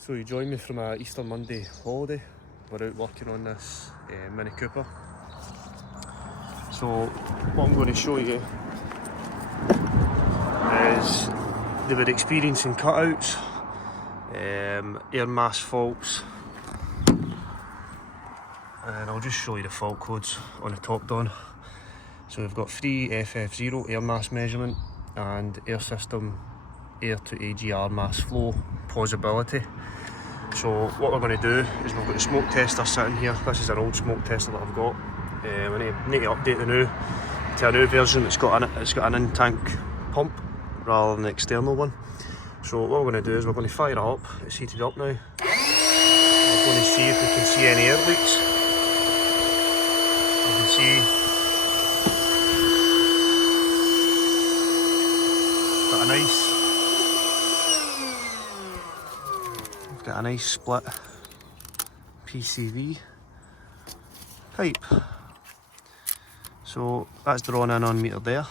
So you joined me from a Easter Monday holiday. We're out working on this Mini Cooper. So what I'm going to show you is they were experiencing cutouts, air mass faults, and I'll just show you the fault codes on the top down. So we've got 3 FF0 air mass measurement and air system air to AGR mass flow possibility. So what we're going to do is we've got the smoke tester sitting here. This is an old smoke tester that I've got. We need to update the new to a new version that's got an in-tank pump rather than an external one. So what we're going to do is we're going to fire it up. It's heated up now. We're going to see if we can see any air leaks. You can see got a nice split PCV pipe. So that's drawn in on meter there,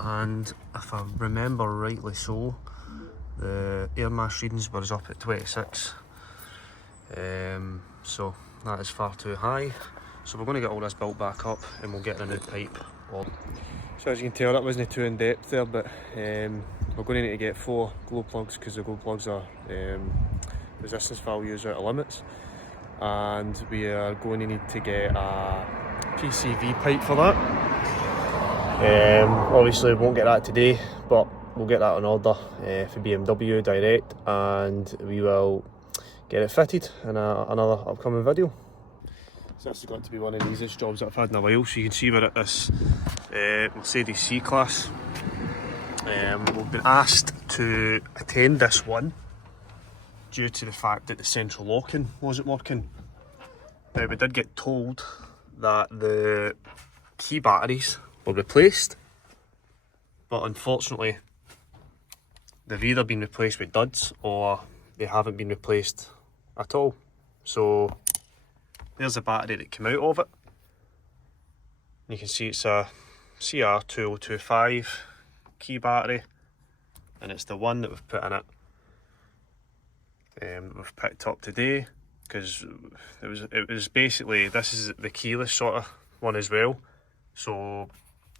and if I remember rightly so, the air mass readings was up at 26. So that is far too high. So we're going to get all this built back up and we'll get a new pipe on. So as you can tell, that wasn't too in depth there, but we're going to need to get 4 glow plugs because the glow plugs are resistance values out of limits, and we are going to need to get a PCV pipe for that. Obviously we won't get that today, but we'll get that on order for BMW direct, and we will get it fitted in another upcoming video. So this is going to be one of the easiest jobs that I've had in a while. So you can see we're at this Mercedes C-Class. We've been asked to attend this one due to the fact that the central locking wasn't working. Now we did get told that the key batteries were replaced, but unfortunately they've either been replaced with duds or they haven't been replaced at all. So there's a battery that came out of it. You can see it's a CR2025 key battery, and it's the one that we've put in it. We've picked up today because it was basically, this is the keyless sort of one as well. So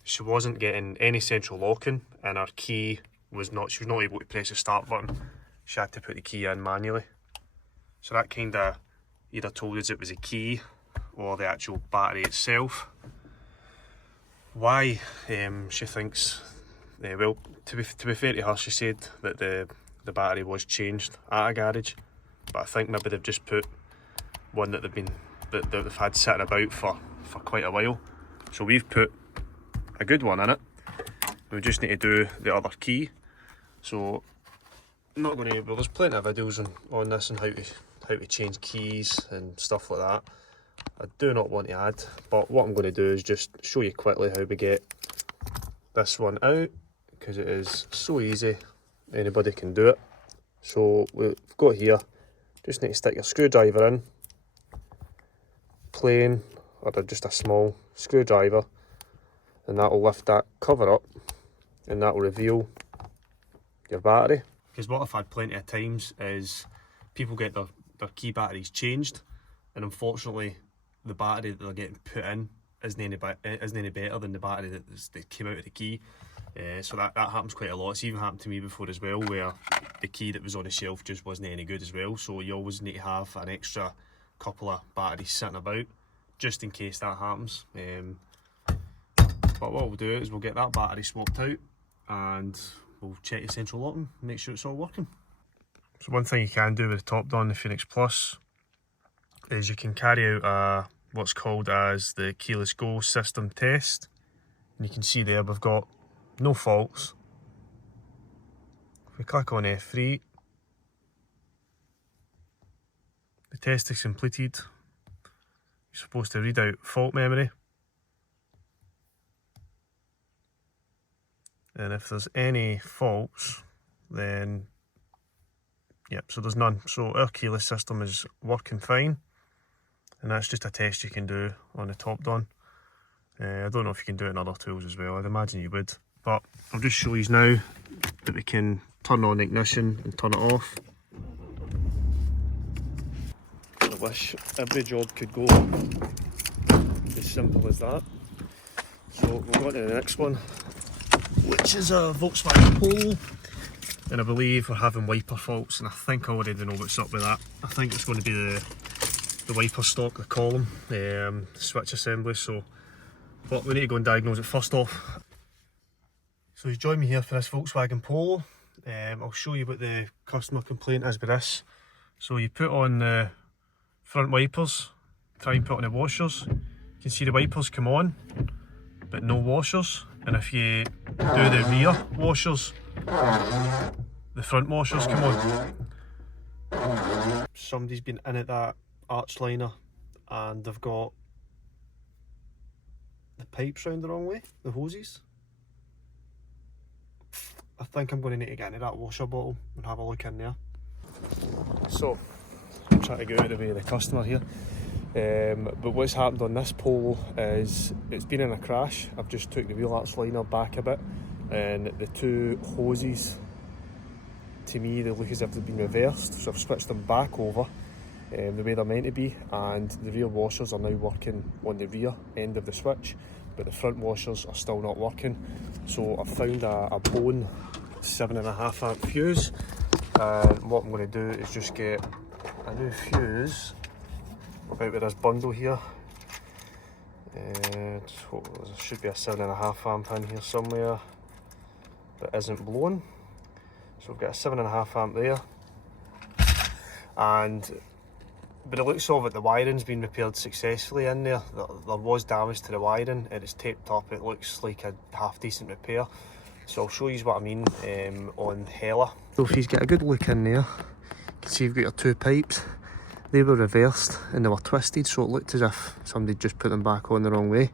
she wasn't getting any central locking, and her key was not. She was not able to press the start button. She had to put the key in manually. So that kind of either told us it was a key or the actual battery itself. Why she thinks, well, to be fair to her, she said that the battery was changed at a garage, but I think maybe they've just put one that they've had sitting about for quite a while. So we've put a good one in it. We just need to do the other key. So I'm not going to. Well, there's plenty of videos on this and how to change keys and stuff like that. I do not want to add, but what I'm going to do is just show you quickly how we get this one out, because it is so easy, anybody can do it. So we've got here, just need to stick your screwdriver in, plain or just a small screwdriver, and that will lift that cover up and that will reveal your battery. Because what I've had plenty of times is people get their key batteries changed, and unfortunately the battery that they're getting put in isn't any better than the battery that came out of the key. So that happens quite a lot. It's even happened to me before as well, where the key that was on the shelf just wasn't any good as well. So you always need to have an extra couple of batteries sitting about just in case that happens. But what we'll do is we'll get that battery swapped out and we'll check the central locking, make sure it's all working. So one thing you can do with the top down the Phoenix Plus is you can carry out what's called as the keyless go system test. And you can see there we've got no faults. If we click on F3, the test is completed. You're supposed to read out fault memory, and if there's any faults, then yep, so there's none. So our keyless system is working fine, and that's just a test you can do on the top down. I don't know if you can do it in other tools as well. I'd imagine you would, but I'll just show you now that we can turn on the ignition and turn it off. wish every job could go as simple as that. So we'll go on to the next one, which is a Volkswagen Polo. And I believe we're having wiper faults, and I think I already know what's up with that. I think it's going to be the wiper stock, the column, switch assembly. So but we need to go and diagnose it first off. So he's joined me here for this Volkswagen Polo. I'll show you what the customer complaint is with this. So you put on the front wipers, try and put on the washers. You can see the wipers come on, but no washers. And if you do the rear washers, the front washers come on. Somebody's been in at that arch liner and they've got the pipes round the wrong way, the hoses. I think I'm going to need to get into that washer bottle and have a look in there. So, I'm trying to get out of the way of the customer here. But what's happened on this Polo is it's been in a crash. I've just took the wheel arch liner back a bit, and the two hoses, to me, they look as if they've been reversed. So I've switched them back over the way they're meant to be, and the rear washers are now working on the rear end of the switch, but the front washers are still not working. So I've found a bone 7.5 amp fuse, and what I'm going to do is just get a new fuse out with this bundle here. There should be a 7.5 amp in here somewhere that isn't blown. So we've got a 7.5 amp there, and by the looks of it, the wiring's been repaired successfully in there. There was damage to the wiring and it's taped up. It looks like a half decent repair. So I'll show you what I mean on Hella. So if you get a good look in there, you can see you've got your two pipes. They were reversed and they were twisted, so it looked as if somebody just put them back on the wrong way.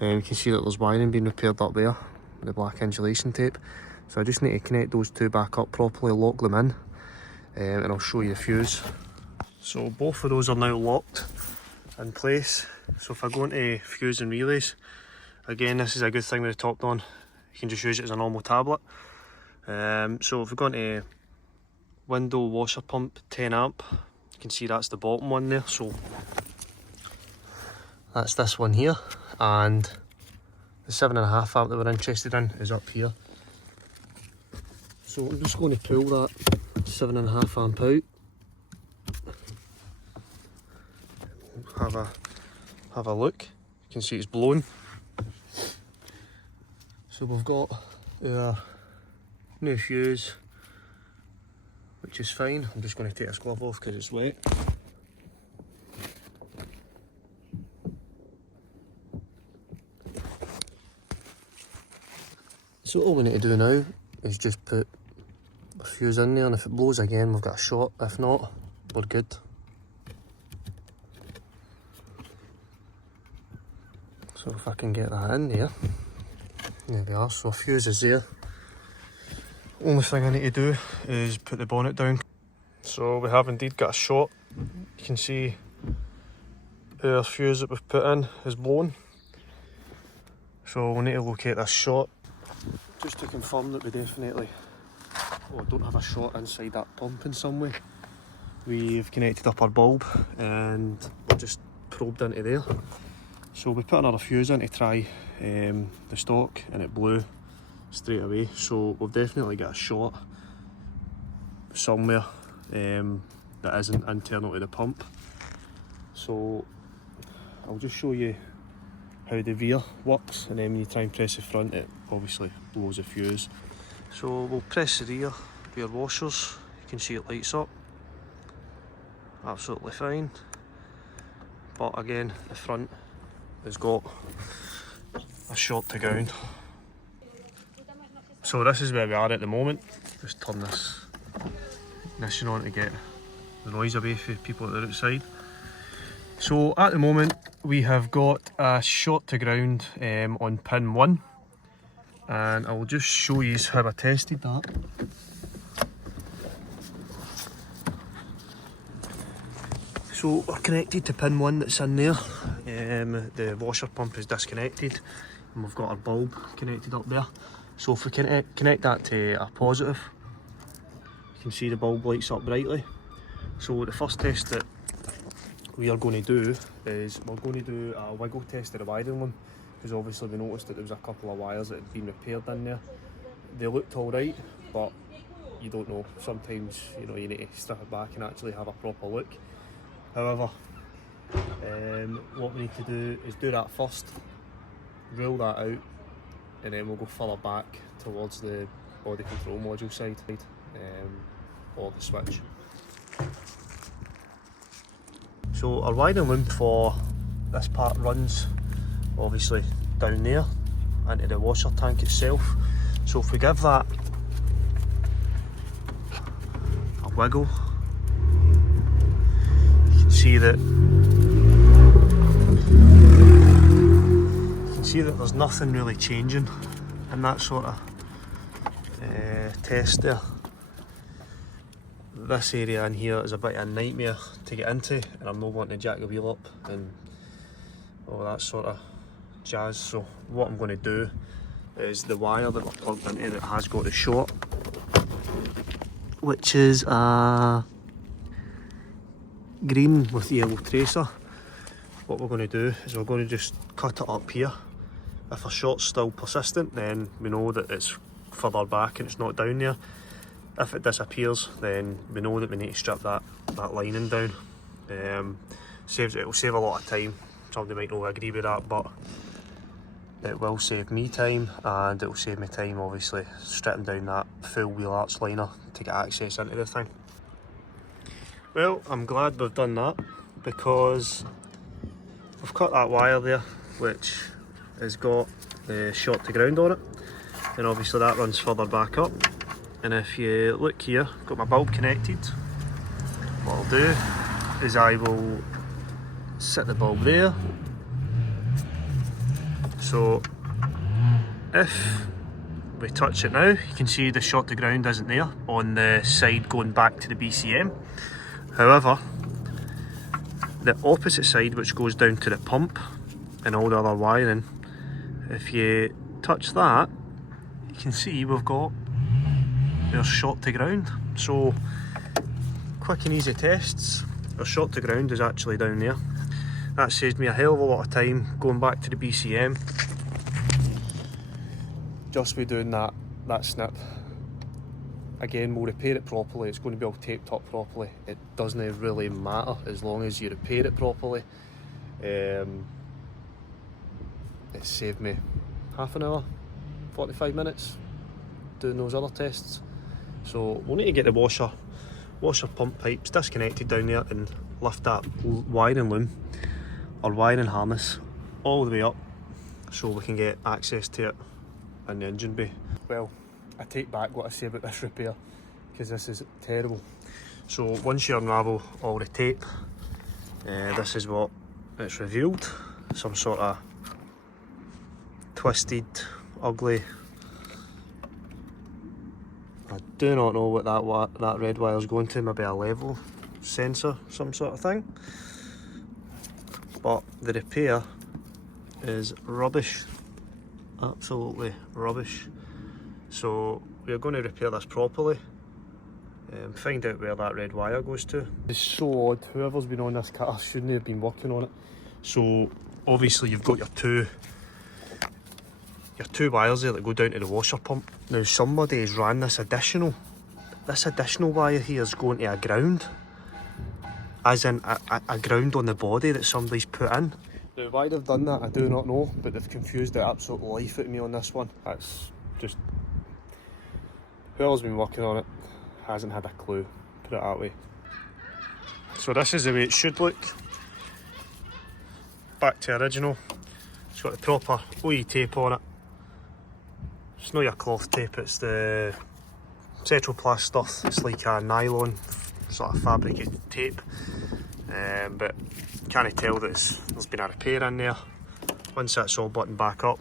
You can see that there's wiring being repaired up there, the black insulation tape. So I just need to connect those two back up properly, lock them in, and I'll show you the fuse. So both of those are now locked in place. So if I go into fuse and relays, again, this is a good thing with the top on. You can just use it as a normal tablet. So if we go into window washer pump 10 amp, you can see that's the bottom one there. So that's this one here, and the 7.5 amp that we're interested in is up here. So I'm just going to pull that 7.5 amp out. Have a look. You can see it's blown. So we've got our new fuse, which is fine. I'm just going to take this glove off because it's wet. So all we need to do now is just put a fuse in there, and if it blows again we've got a shot. If not, we're good. So if I can get that in there we are. So a fuse is there. Only thing I need to do is put the bonnet down. So we have indeed got a shot. You can see our fuse that we've put in is blown. So we need to locate this shot, just to confirm that we definitely don't have a shot inside that pump in some way. We've connected up our bulb and we're just probed into there. So we put another fuse in to try the stock, and it blew straight away. So we've definitely got a shot somewhere that isn't internal to the pump. So I'll just show you how the rear works, and then when you try and press the front, it obviously blows the fuse. So we'll press the rear washers. You can see it lights up. Absolutely fine. But again, the front has got a short to ground. So this is where we are at the moment. Just turn this ignition on to get the noise away from people that are outside. So at the moment we have got a short to ground on pin 1, and I will just show you how I tested that. So we're connected to pin 1 that's in there. The washer pump is disconnected and we've got our bulb connected up there. So if we connect that to a positive, you can see the bulb lights up brightly. So the first test that we are going to do is we're going to do a wiggle test of the wiring loom, because obviously we noticed that there was a couple of wires that had been repaired in there. They looked alright, but you don't know. Sometimes, you know, you need to strip it back and actually have a proper look. However, what we need to do is do that first, rule that out, and then we'll go further back towards the body control module side, or the switch. So our wiring loom for this part runs obviously down there into the washer tank itself. So if we give that a wiggle, you can see that there's nothing really changing in that sort of test there. This area in here is a bit of a nightmare to get into, and I'm not wanting to jack the wheel up and all that sort of jazz. So what I'm going to do is the wire that we're plugged into that has got a short, which is a green with yellow tracer. What we're going to do is we're going to just cut it up here. If a short's still persistent, then we know that it's further back and it's not down there. If it disappears, then we know that we need to strip that lining down. It'll save a lot of time. Somebody might not agree with that, but it will save me time, and it will save me time obviously stripping down that full wheel arch liner to get access into the thing. Well, I'm glad we've done that, because we've cut that wire there, which has got the short to ground on it, and obviously that runs further back up. And if you look here, I've got my bulb connected. What I'll do is I will set the bulb there. So if we touch it now, you can see the short to ground isn't there on the side going back to the BCM. However, the opposite side, which goes down to the pump and all the other wiring, if you touch that, you can see we've got our short to ground. So quick and easy tests. Our short to ground is actually down there. That saves me a hell of a lot of time going back to the BCM. Just with doing that snip. Again, we'll repair it properly. It's going to be all taped up properly. It doesn't really matter as long as you repair it properly. It saved me half an hour, 45 minutes doing those other tests. So we'll need to get the washer pump pipes disconnected down there and lift that wiring loom or wiring harness all the way up so we can get access to it in the engine bay. Well, I take back what I say about this repair, because this is terrible. So once you unravel all the tape, this is what it's revealed. Some sort of twisted, ugly, I do not know what that red wire is going to, maybe a level sensor, some sort of thing. But the repair is rubbish, absolutely rubbish. So we're going to repair this properly and find out where that red wire goes to. It's so odd, whoever's been on this car shouldn't have been working on it. So obviously you've got your two wires there that go down to the washer pump. Now somebody has ran this additional wire here is going to a ground, as in a ground on the body that somebody's put in. Now why they've done that I do not know, but they've confused the absolute life out of me on this one. That's just, whoever's been working on it hasn't had a clue, put it that way. So this is the way it should look. Back to original. It's got the proper OE tape on it. It's not your cloth tape, it's the Cetroplast stuff. It's like a nylon sort of fabricated tape, but can't tell that there's been a repair in there. Once that's all buttoned back up,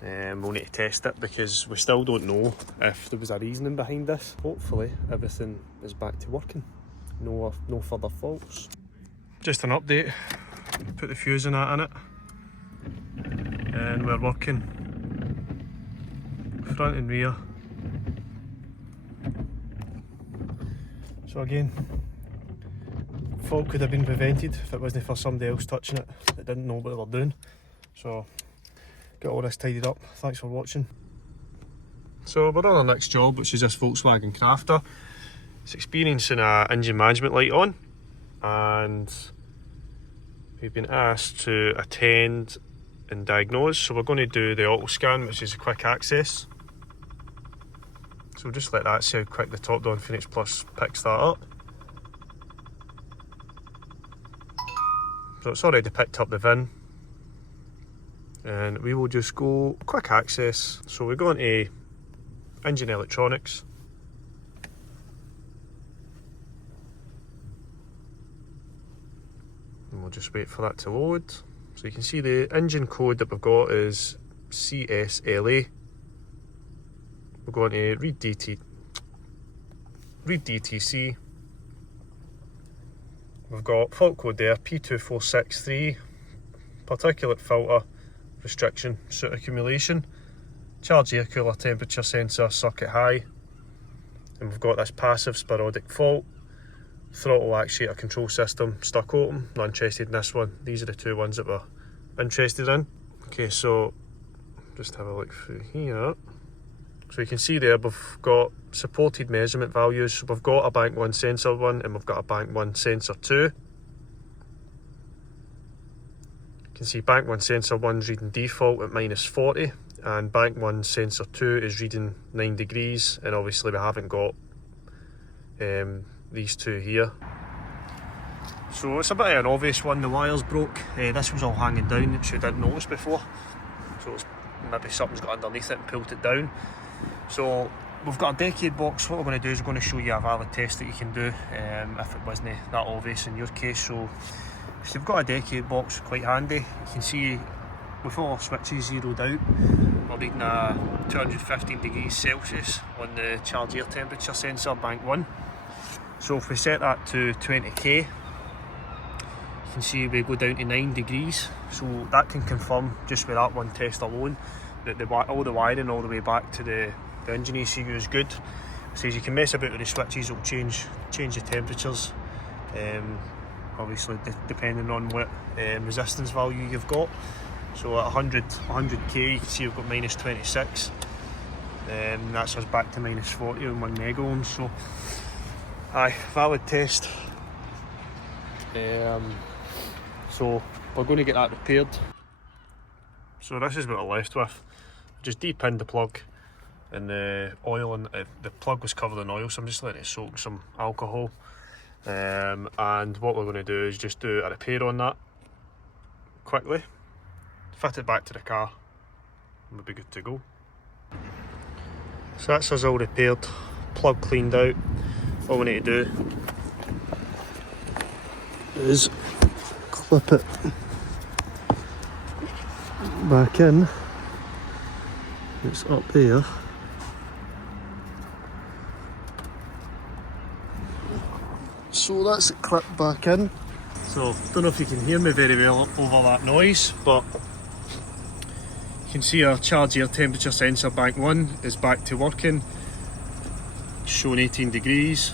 we'll need to test it, because we still don't know if there was a reasoning behind this. Hopefully everything is back to working, no further faults. Just an update, put the fuse in that in it, and we're working front and rear. So again, fault could have been prevented if it wasn't for somebody else touching it that didn't know what they were doing. So get all this tidied up. Thanks for watching. So we're on our next job, which is this Volkswagen Crafter. It's experiencing an engine management light on, and we've been asked to attend and diagnose. So we're going to do the auto scan, which is a quick access. So we'll just let that see how quick the top down Phoenix Plus picks that up. So it's already picked up the VIN, and we will just go quick access. So we go into engine electronics, and we'll just wait for that to load. So you can see the engine code that we've got is CSLA. We're going to read DTC. We've got fault code there, P2463, particulate filter restriction, soot accumulation, charge air cooler temperature sensor, circuit high, and we've got this passive sporadic fault, throttle actuator control system stuck open. Not interested in this one. These are the two ones that we're interested in. Okay, so just have a look through here. So you can see there we've got supported measurement values. So we've got a bank 1 sensor 1 and we've got a bank 1 sensor 2. You can see bank 1 sensor 1's reading default at -40, and bank 1 sensor 2 is reading 9 degrees, and obviously we haven't got these two here. So it's a bit of an obvious one, the wire's broke. This was all hanging down, which you didn't notice before. So it's maybe something's got underneath it and pulled it down. So we've got a decade box. What we're going to do is we're going to show you a valid test that you can do if it wasn't that obvious in your case. So if you've got a decade box, quite handy. You can see with all our switches zeroed out, we're reading 215 degrees Celsius on the charge air temperature sensor, bank 1. So if we set that to 20k, you can see we go down to 9 degrees. So that can confirm, just with that one test alone, that all the wiring all the way back to the engine ECU is good. So you can mess about with the switches, it'll change the temperatures, obviously depending on what resistance value you've got. So at 100k you can see we've got -26, that's us back to -40 on 1 mega ohm. So aye, valid test. So we're going to get that repaired. So this is what we're left with. Just depinned the plug, and the oil and the plug was covered in oil, so I'm just letting it soak in some alcohol. And what we're going to do is just do a repair on that quickly, fit it back to the car, and we'll be good to go. So that's us all repaired, plug cleaned out. All we need to do is clip it back in. It's up there. So that's it clipped back in. So don't know if you can hear me very well over that noise, but you can see our charge air temperature sensor bank 1 is back to working, showing 18 degrees.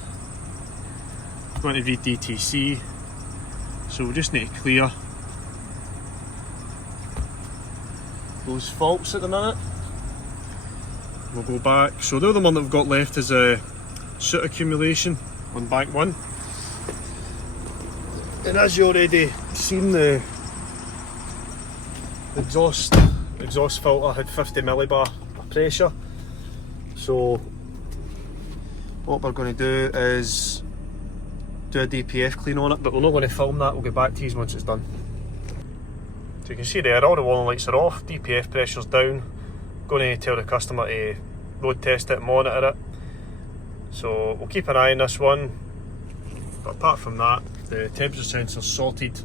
I'm going to read DTC, so we just need to clear those faults at the minute. We'll go back. So the other one that we've got left is a soot accumulation on bank 1. And as you already seen, the exhaust filter had 50 millibar of pressure. So what we're going to do is do a DPF clean on it, but we're not going to film that. We'll get back to you once it's done. So you can see there, all the warning lights are off, DPF pressure's down. Going to tell the customer to road test it, monitor it. So we'll keep an eye on this one. But apart from that, the temperature sensor's sorted.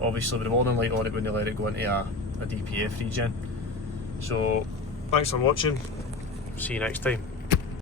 Obviously with the warning light on it when they let it go into a DPF regen. So thanks for watching. See you next time.